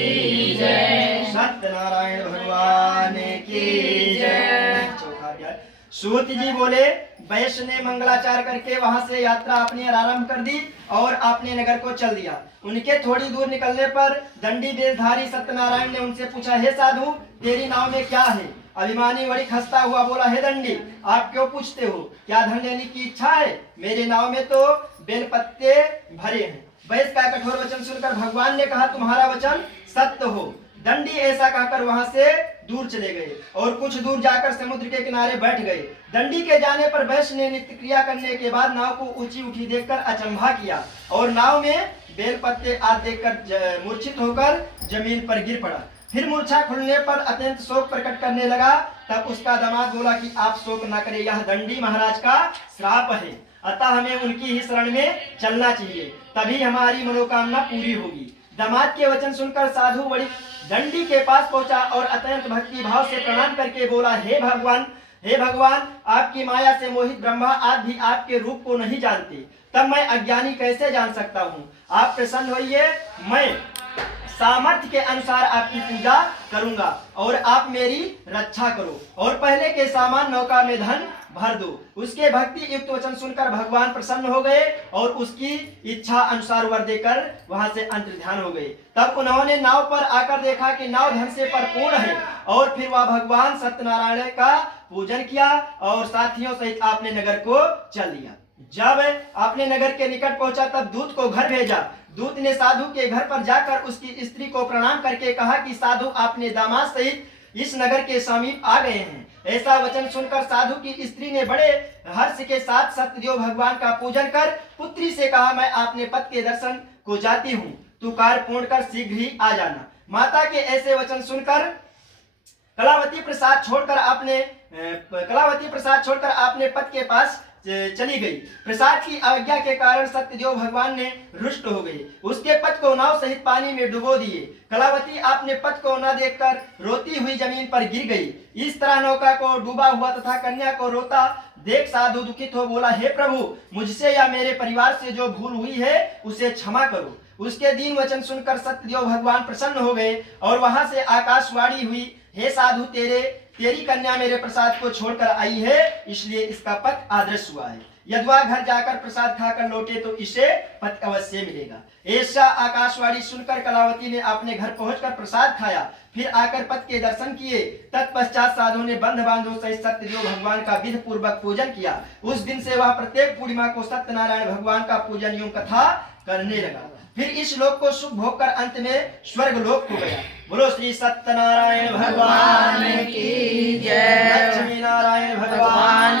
की जय। सत्यनारायण भगवान की जय। चौथा अध्याय। सूत जी बोले, वैश्य ने मंगलाचार करके वहां से यात्रा अपनी आरंभ कर दी और अपने नगर को चल दिया। उनके थोड़ी दूर निकलने पर दंडी वेशधारी सत्यनारायण ने उनसे पूछा, हे साधु, तेरी नाव में क्या है? अभिमानी बड़ी खस्ता हुआ बोला, हे दंडी, आप क्यों पूछते हो? क्या धन लेने की इच्छा है? मेरे नाव में तो बेलपत्ते भरे हैं। वैश्य का कठोर वचन सुनकर भगवान ने कहा, तुम्हारा वचन सत्य हो। दंडी ऐसा कहकर वहां से दूर चले गए और कुछ दूर जाकर समुद्र के किनारे बैठ गए। दंडी के जाने पर वैश्य ने नित्य क्रिया करने के बाद नाव को ऊंची उठी देखकर अचंभा किया और नाव में बेलपत्ते आदि देखकर मूर्छित होकर जमीन पर गिर पड़ा। फिर मूर्छा खुलने पर अत्यंत शोक प्रकट करने लगा। तब उसका दामाद बोला कि आप शोक न करें, यह दंडी महाराज का श्राप है, अतः हमें उनकी ही शरण में चलना चाहिए, तभी हमारी मनोकामना पूरी होगी। दामाद के वचन सुनकर साधु बड़ी दंडी के पास पहुंचा और अत्यंत भक्ति भाव से प्रणाम करके बोला, हे भगवान, आपकी माया से मोहित ब्रह्मा आज भी आपके रूप को नहीं जानते, तब मैं अज्ञानी कैसे जान सकता हूँ? आप प्रसन्न होइए, मैं सामर्थ्य के अनुसार आपकी पूजा करूंगा और आप मेरी रक्षा करो और पहले के सामान नौका में धन भर दो। उसके भक्ति युक्त वचन सुनकर भगवान प्रसन्न हो गए और उसकी इच्छा अनुसार वर देकर वहां से अंतर्ध्यान हो गए। तब उन्होंने नाव पर आकर देखा कि नाव धन से परिपूर्ण है और फिर वह भगवान सत्यनारायण का पूजन किया और साथियों सहित आपने नगर को चल दिया। जब आपने नगर के निकट पहुंचा तब दूत को घर भेजा। दूत ने साधु के घर पर जाकर उसकी स्त्री को प्रणाम करके कहा कि साधु आपने दामाद सहित इस नगर के समीप आ गए हैं। ऐसा वचन सुनकर साधु की स्त्री ने बड़े हर्ष के साथ सत्यदेव भगवान का पूजन कर पुत्री से कहा, मैं अपने पति के दर्शन को जाती हूँ, तू कार्य पूर्ण कर शीघ्र ही आ जाना। माता के ऐसे वचन सुनकर कलावती प्रसाद छोड़कर अपने पति के पास चली गई। प्रसाद की आज्ञा के कारण सत्यदेव भगवान ने रुष्ट हो गए, उसके पति को नाव सहित पानी में डुबो दिए। कलावती अपने पति को न देखकर रोती हुई जमीन पर गिर गई। इस तरह नौका को डूबा हुआ तथा कन्या को रोता देख साधु दुखित हो बोला, हे प्रभु, मुझसे या मेरे परिवार से जो भूल हुई है उसे क्षमा करो। उसके दीन वचन सुनकर सत्यदेव भगवान प्रसन्न हो गए और वहां से आकाशवाणी हुई, हे साधु, तेरी कन्या मेरे प्रसाद को छोड़कर आई है, इसलिए इसका पति आदर्श हुआ है। यदि वह घर जाकर प्रसाद खाकर लौटे तो इसे पति अवश्य मिलेगा। ऐसा आकाशवाणी सुनकर कलावती ने अपने घर पहुंचकर प्रसाद खाया, फिर आकर पति के दर्शन किए। तत्पश्चात साधु ने बंध बांधों सहित सत्यदेव भगवान का विधि पूर्वक पूजन किया। उस दिन से वह प्रत्येक पूर्णिमा को सत्यनारायण भगवान का पूजन एवं कथा करने लगा। फिर इस लोक को सुख भोग कर अंत में स्वर्ग लोक हो गया। बोलो श्री सत्यनारायण भगवान की जय। लक्ष्मी नारायण भगवान